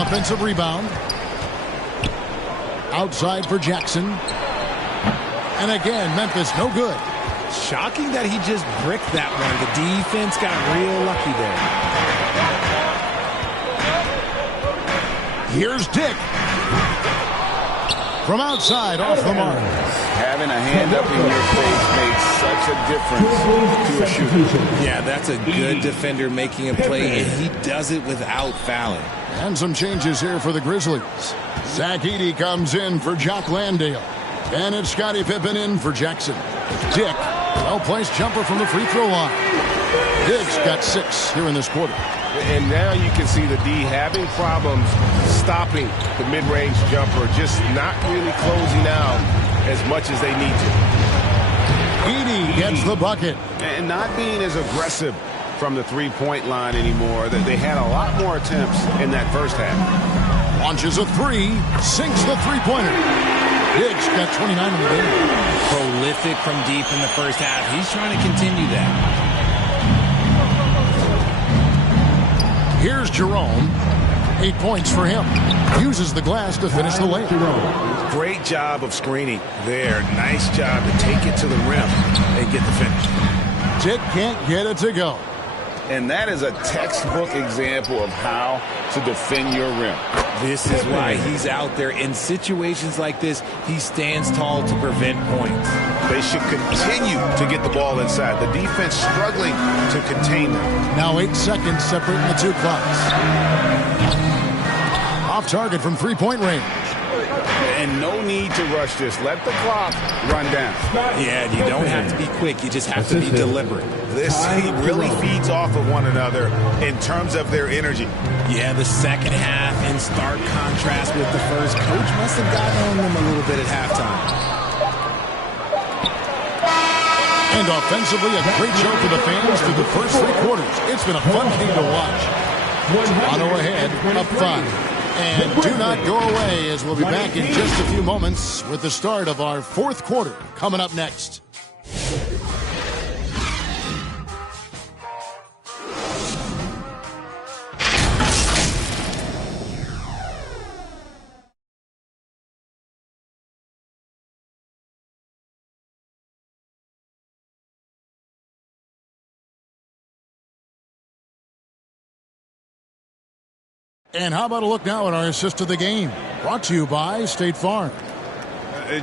Offensive rebound. Outside for Jackson. And again, Memphis no good. Shocking that he just bricked that one. The defense got real lucky there. Here's Dick. From outside, off the mark. Having a hand up in your face makes such a difference to a shooter. Yeah, that's a good defender making a play, and he does it without fouling. And some changes here for the Grizzlies. Zach Edey comes in for Jock Landale. And it's Scottie Pippen in for Jackson. Dick, well-placed jumper from the free throw line. Dick's got 6 here in this quarter. And now you can see the D having problems stopping the mid-range jumper, just not really closing out as much as they need to. Edey gets the bucket. And not being as aggressive from the three-point line anymore. They had a lot more attempts in that first half. Launches a 3, sinks the three-pointer. Dick's got 29 in the game. Prolific from deep in the first half. He's trying to continue that. Here's Jerome. 8 points for him. Uses the glass to finish the layup. Great job of screening there. Nice job to take it to the rim and get the finish. Dick can't get it to go. And that is a textbook example of how to defend your rim. This is why he's out there. In situations like this, he stands tall to prevent points. They should continue to get the ball inside. The defense struggling to contain them. Now 8 seconds separating the 2 clocks. Off target from three-point range. And no need to rush this. Let the clock run down. Yeah, you don't have to be quick. You just have to be deliberate. This team really feeds off of one another in terms of their energy. Yeah, the second half in stark contrast with the first. Coach must have gotten on them a little bit at halftime. And offensively, a great show for the fans through the first 3 quarters. It's been a fun game to watch. Toronto ahead, up 5. And do not go away, as we'll be back in just a few moments with the start of our 4th quarter coming up next. And how about a look now at our assist of the game? Brought to you by State Farm.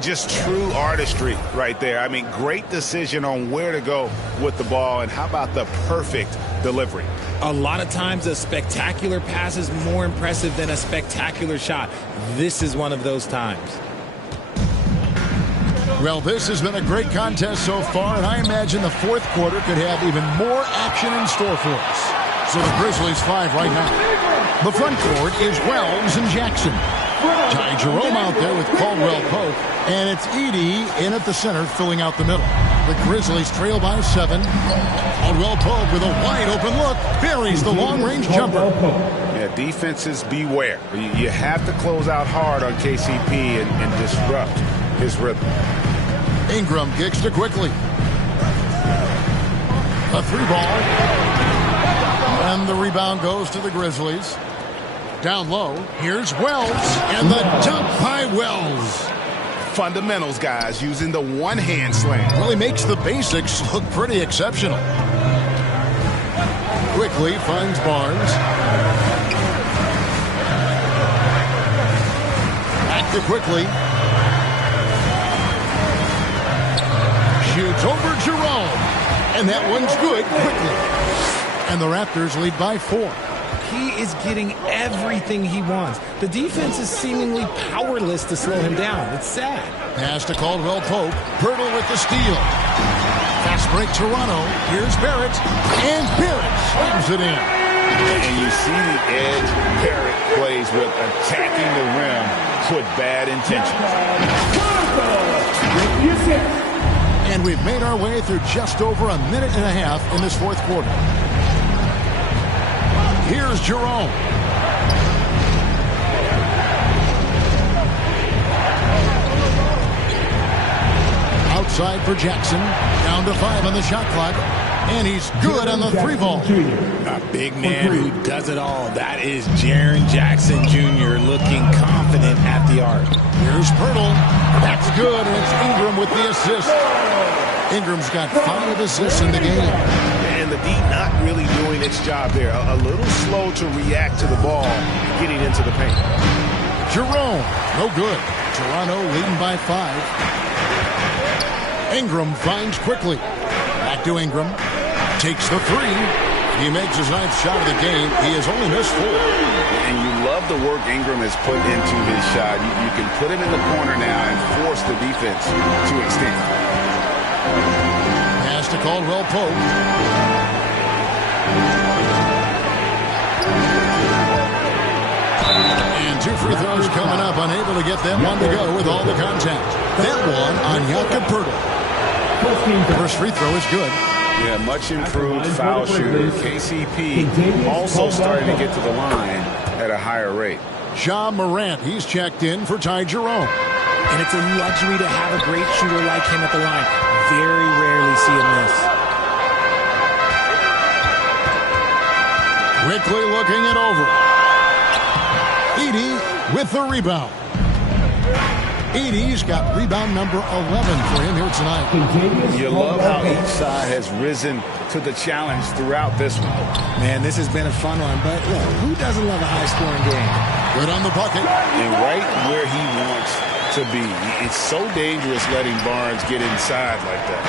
Just true artistry right there. I mean, great decision on where to go with the ball, and how about the perfect delivery? A lot of times a spectacular pass is more impressive than a spectacular shot. This is one of those times. Well, this has been a great contest so far, and I imagine the 4th quarter could have even more action in store for us. So the Grizzlies 5 right now. The front court is Wells and Jackson. Ty Jerome out there with Caldwell Pope. And it's Edey in at the center, filling out the middle. The Grizzlies trail by 7. Caldwell Pope with a wide open look. Buries the long-range jumper. Yeah, defenses beware. You have to close out hard on KCP and disrupt his rhythm. Ingram kicks to quickly. A 3-ball. And the rebound goes to the Grizzlies. Down low, here's Wells. And the dunk by Wells. Fundamentals, guys, using the one-hand slam. Well, he makes the basics look pretty exceptional. Quickly finds Barnes. Back to quickly. Shoots over Jerome. And that one's good quickly. And the Raptors lead by 4. He is getting everything he wants. The defense is seemingly powerless to slow him down. It's sad. Pass to Caldwell Pope. Pirtle with the steal. Fast break Toronto. Here's Barrett. And Barrett slams it in. And you see the edge Barrett plays with, attacking the rim with bad intentions. And we've made our way through just over a minute and a half in this fourth quarter. Here's Jerome. Outside for Jackson. Down to 5 on the shot clock. And he's good on the 3-ball. A big man who does it all. That is Jaren Jackson Jr. looking confident at the arc. Here's Pirtle. That's good, and it's Ingram with the assist. Ingram's got 5 assists in the game. And the D not really doing its job there. A little slow to react to the ball getting into the paint. Jerome, no good. Toronto leading by 5. Ingram finds quickly. Back to Ingram. Takes the 3. He makes his 9th shot of the game. He has only missed 4. And you love the work Ingram has put into his shot. You can put him in the corner now and force the defense to extend. Pass to Caldwell Pope. And 2 free throws coming up. Unable to get that one to go with all the contact. That one on Jakob Poeltl. First free throw is good. Yeah, much improved foul shooter. KCP also starting to get to the line at a higher rate. Ja Morant, he's checked in for Ty Jerome. And it's a luxury to have a great shooter like him at the line. Very rarely see him miss. Quickly looking it over. Edey with the rebound. Edey's got rebound number 11 for him here tonight. You love how each side has risen to the challenge throughout this one. Man, this has been a fun one, but look, who doesn't love a high-scoring game? Good on the bucket. And right where he wants to be. It's so dangerous letting Barnes get inside like that.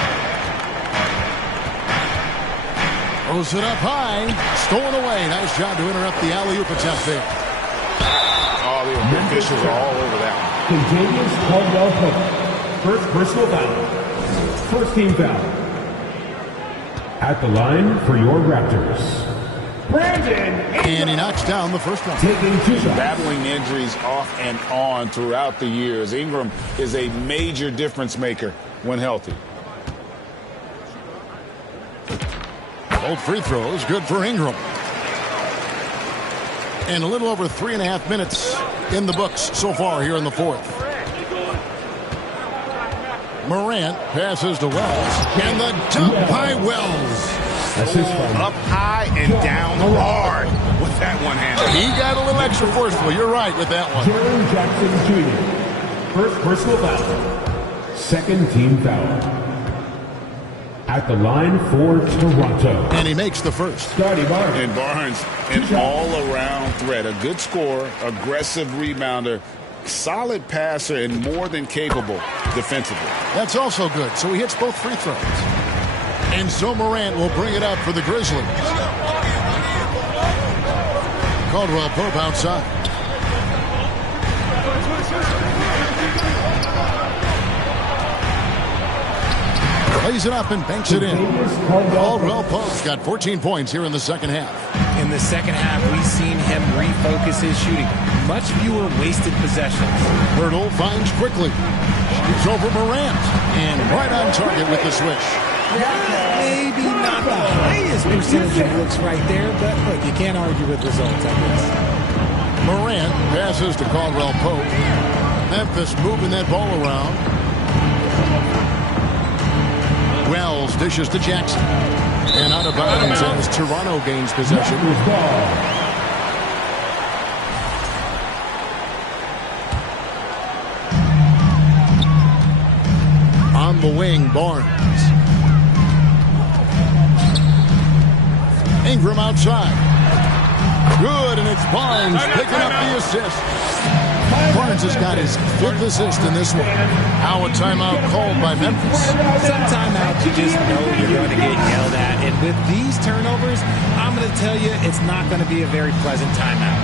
Throws it up high. Stolen away. Nice job to interrupt the alley-oop attempt there. Oh, the officials are all over that one. Contagious Caldwell Pope. First personal foul. First team foul. At the line for your Raptors, Brandon. And he knocks down the first one. Taking 2 shots. Battling injuries off and on throughout the years. Ingram is a major difference maker when healthy. Both free throws, good for Ingram. And a little over 3.5 minutes in the books so far here in the fourth. Morant passes to Wells. And the dunk by Wells. Up high and down hard with that one-hander. He got a little extra forceful. You're right with that one. Jaren Jackson Jr. First personal foul. Second team foul. At the line for Toronto. And he makes the first. And Barnes, an all-around threat. A good scorer, aggressive rebounder, solid passer, and more than capable defensively. That's also good. So he hits both free throws. And so Morant will bring it up for the Grizzlies. Caldwell Pope outside. Lays it up and banks it in. Caldwell Pope's got 14 points here in the second half. In the second half, we've seen him refocus his shooting. Much fewer wasted possessions. Poeltl finds quickly. He's over Morant. And right on target with the swish. Maybe not the highest percentage of looks right there, but look, you can't argue with results, I guess. Morant passes to Caldwell Pope. Memphis moving that ball around. Wells dishes to Jackson. And out of bounds as Toronto gains possession. On the wing, Barnes. Ingram outside. Good, and it's Barnes picking up the assist. Barnes has got his 5th assist in this one. Now a timeout called by Memphis. Some timeouts you just know you're going to get yelled at. And with these turnovers, I'm going to tell you it's not going to be a very pleasant timeout.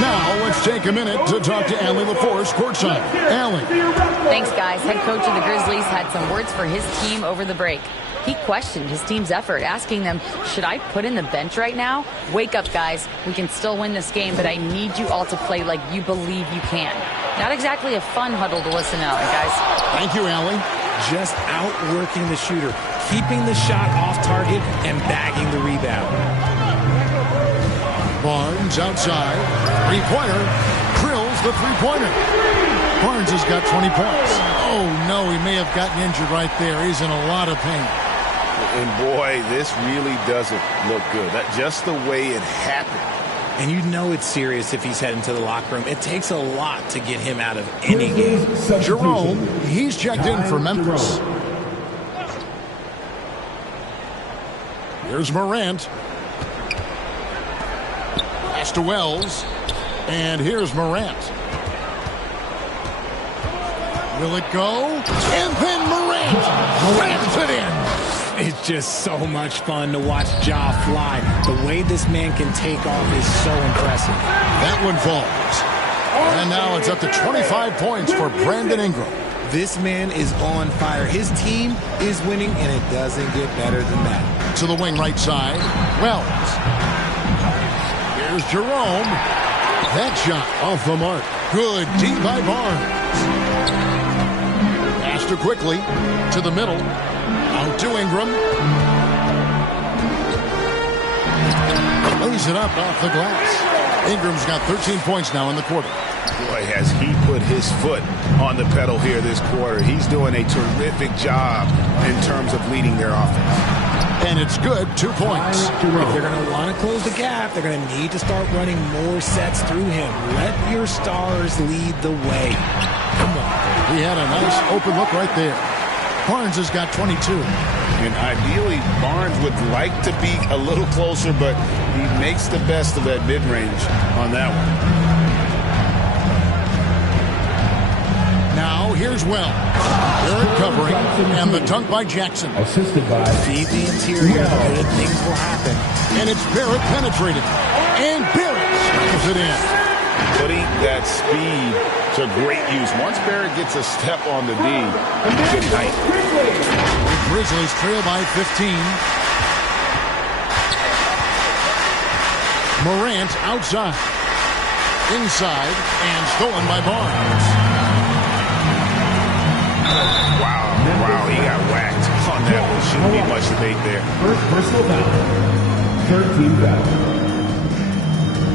Now let's take a minute to talk to Allie LaForce courtside. Allie. Thanks, guys. Head coach of the Grizzlies had some words for his team over the break. He questioned his team's effort, asking them, should I put in the bench right now? Wake up, guys. We can still win this game, but I need you all to play like you believe you can. Not exactly a fun huddle to listen to, guys. Thank you, Allie. Just outworking the shooter, keeping the shot off target, and bagging the rebound. Barnes outside. Three-pointer. Drills the three-pointer. Barnes has got 20 points. Oh, no, he may have gotten injured right there. He's in a lot of pain. And boy, this really doesn't look good. That's just the way it happened. And you know it's serious if he's heading to the locker room. It takes a lot to get him out of any game. Jerome, he's checked in for Memphis. Here's Morant. Pass to Wells. And here's Morant. Will it go? And then Morant slams it in. It's just so much fun to watch Ja fly. The way this man can take off is so impressive. That one falls. And now it's up to 25 points for Brandon Ingram. This man is on fire. His team is winning, and it doesn't get better than that. To the wing right side. Wells. Here's Jerome. That shot off the mark. Good deep by Barnes. Faster quickly to the middle. Out to Ingram. Lays it up off the glass. Ingram's got 13 points now in the quarter. Boy, has he put his foot on the pedal here this quarter. He's doing a terrific job in terms of leading their offense. And it's good, 2 points. If they're going to want to close the gap, they're going to need to start running more sets through him. Let your stars lead the way. Come on. He had a nice open look right there. Barnes has got 22. And ideally, Barnes would like to be a little closer, but he makes the best of that mid-range on that one. Now, here's Wells. Barrett covering, and the dunk by Jackson. Assisted by feed the interior. Good things will happen. And it's Barrett penetrated. And Barrett slams it in. Putting that speed to great use. Once Barrett gets a step on the D, good night. The Grizzlies trail by 15. Morant outside. Inside, and stolen by Barnes. Wow, he got whacked on that one. Shouldn't be much debate there. First personal foul. Third team foul.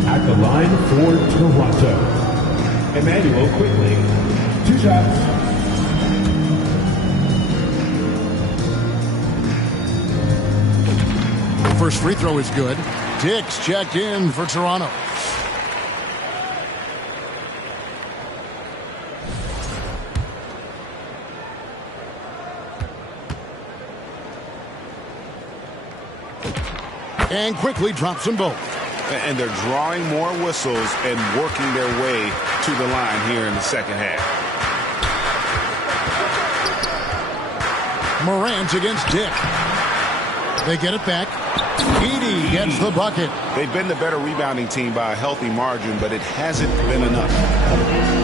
At the line for Toronto, Emmanuel Quickly. 2 shots. The first free throw is good. Dix checked in for Toronto. And quickly drops them both. And they're drawing more whistles and working their way to the line here in the second half. Morant against Dick. They get it back. Edey gets the bucket. They've been the better rebounding team by a healthy margin, but it hasn't been enough.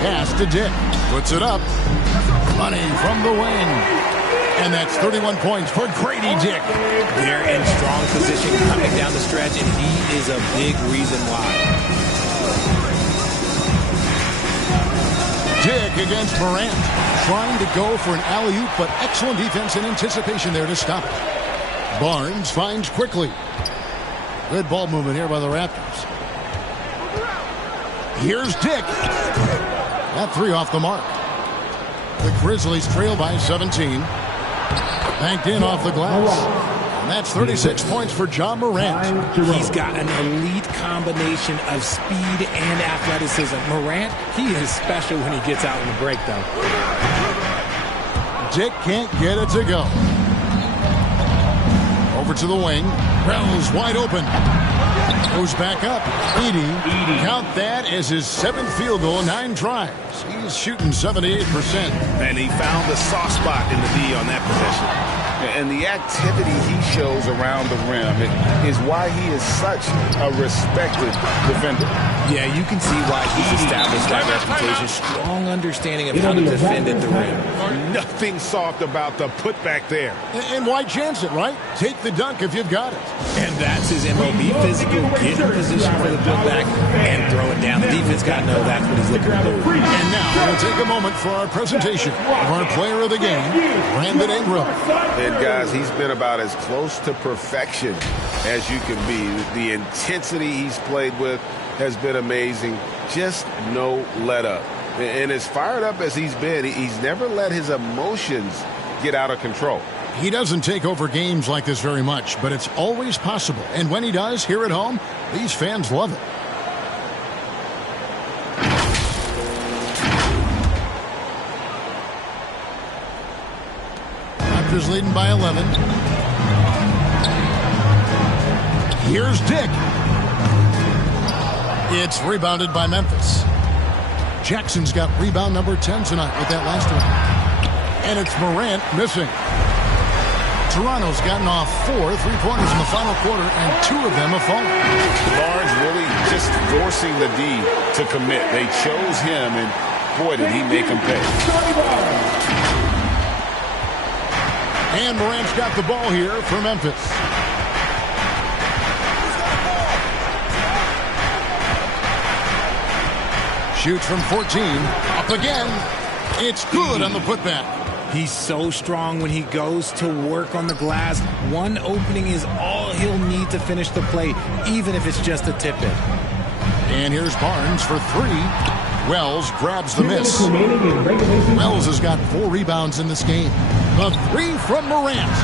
Pass to Dick. Puts it up. Money from the wing. And that's 31 points for Grady Dick. They're in strong position coming down the stretch, and he is a big reason why. Dick against Morant. Trying to go for an alley-oop, but excellent defense and anticipation there to stop it. Barnes finds quickly. Good ball movement here by the Raptors. Here's Dick. That three off the mark. The Grizzlies trail by 17. Banked in off the glass. And that's 36 points for John Morant. He's got an elite combination of speed and athleticism. Morant, he is special when he gets out in the break, though. Dick can't get it to go. Over to the wing. Wells wide open. Goes back up. Edey. Count that as his 7th field goal in 9 tries. He's shooting 78%. And he found the soft spot in the D on that possession. And the activity he shows around the rim is why he is such a respected defender. Yeah, you can see why he's established that reputation. Strong understanding of how to defend at the rim. Nothing soft about the putback there. And why chance it, right? Take the dunk if you've got it. And that's his MOB. Physical, get in position for the putback, and throw it down. The defense got to know that's what he's looking to do. And now we'll take a moment for our presentation of our player of the game, Brandon Ingram. And guys, he's been about as close to perfection as you can be. The intensity he's played with has been amazing. Just no let up. And as fired up as he's been, he's never let his emotions get out of control. He doesn't take over games like this very much, but it's always possible. And when he does, here at home, these fans love it. Raptors leading by 11. Here's Dick. It's rebounded by Memphis. Jackson's got rebound number 10 tonight with that last one. And it's Morant missing. Toronto's gotten off 4 3-pointers in the final quarter, and 2 of them have fallen. Barnes really just forcing the D to commit. They chose him, and boy, did he make them pay. And Morant's got the ball here for Memphis. Shoots from 14. Up again. It's good on the putback. He's so strong when he goes to work on the glass. One opening is all he'll need to finish the play, even if it's just a tip-in. And here's Barnes for 3. Wells grabs the miss. Wells has got 4 rebounds in this game. The 3 from Morant.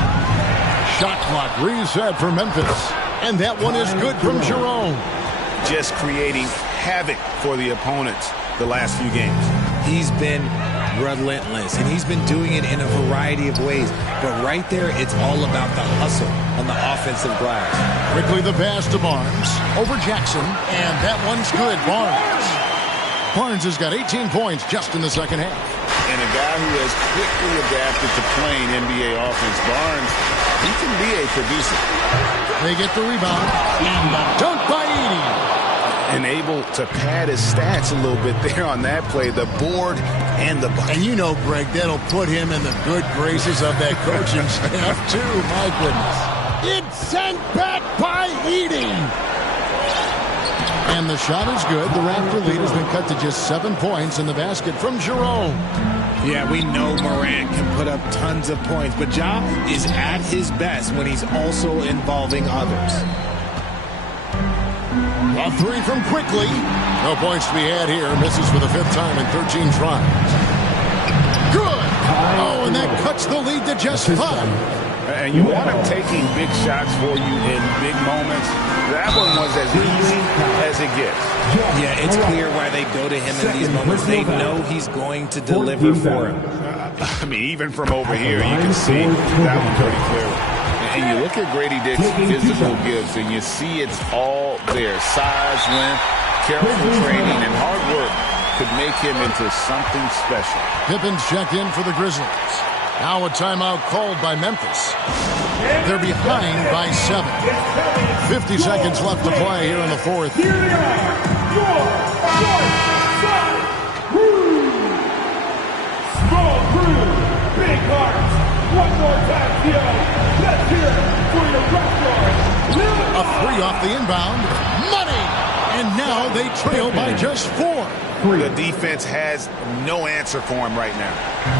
Shot clock reset for Memphis. And that one is good from Jerome. Just creating havoc for the opponents the last few games. He's been relentless, and he's been doing it in a variety of ways. But right there, it's all about the hustle on the offensive glass. Quickly the pass to Barnes. Over Jackson, and that one's good. Barnes has got 18 points just in the second half. And a guy who has quickly adapted to playing NBA offense, Barnes, he can be a producer. They get the rebound, and the dunk by Edey. And able to pad his stats a little bit there on that play, the board and the bucket. And you know, Greg, that'll put him in the good graces of that coaching staff, too. My goodness. It's sent back by Edey. And the shot is good. The Raptor lead has been cut to just 7 points in the basket from Jerome. Yeah, we know Morant can put up tons of points, but Ja is at his best when he's also involving others. A 3 from Quickly. No points to be had here. Misses for the 5th time in 13 tries. Good. Oh, and that cuts the lead to just 5. And you want him taking big shots for you in big moments. That one was as easy as it gets. Yeah, it's clear why they go to him in these moments. They know he's going to deliver for him. I mean, even from over here, you can see that one pretty clearly. And you look at Grady Dick's physical gifts, and you see it's all there. Size, length, careful training, and hard work could make him into something special. Pippen's checked in for the Grizzlies. Now a timeout called by Memphis. They're behind by 7. 50 seconds left to play here in the 4th. Here they are, your Northside Crew. Small crew, big hearts. One more time, Theo. Let's hear it for your Raptors. A 3 off the inbound. Money! And now they trail by just 4. The defense has no answer for him right now.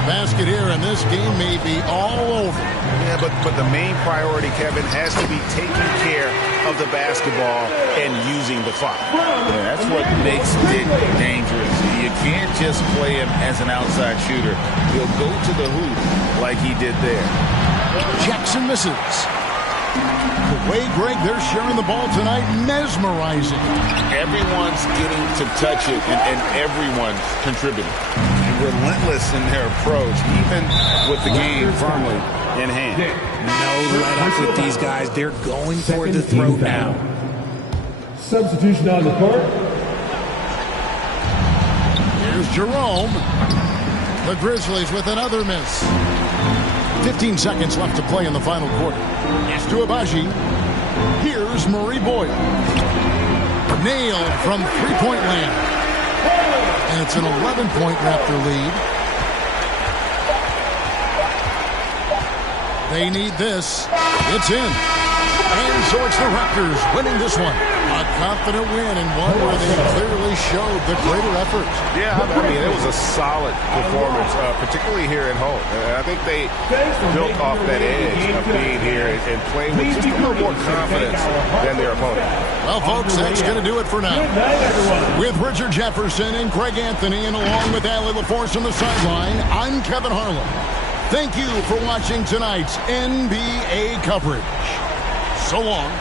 Basket here, and this game may be all over. Yeah, but the main priority, Kevin, has to be taking care of the basketball and using the clock. Yeah, that's what makes Dick dangerous. You can't just play him as an outside shooter. He'll go to the hoop like he did there. Jackson misses. The way, Greg, they're sharing the ball tonight, mesmerizing. Everyone's getting to touch it, and everyone's contributing. Relentless in their approach, even with the game firmly in hand. No let up with these guys. They're going for the throat now. Substitution on the court. Here's Jerome. The Grizzlies with another miss. 15 seconds left to play in the final quarter. It's to Abaji. Here's Murray Boyle. Nailed from three-point land. And it's an 11-point Raptor lead. They need this. It's in. And so it's the Raptors winning this one. A confident win and one where they clearly showed the greater effort. Yeah, I mean, it was a solid performance, particularly here at home. And I think they built off that edge of being here and playing with just a little more confidence than their opponent. Well, folks, that's going to do it for now. With Richard Jefferson and Greg Anthony, and along with Allie LaForce on the sideline, I'm Kevin Harlan. Thank you for watching tonight's NBA coverage. So long.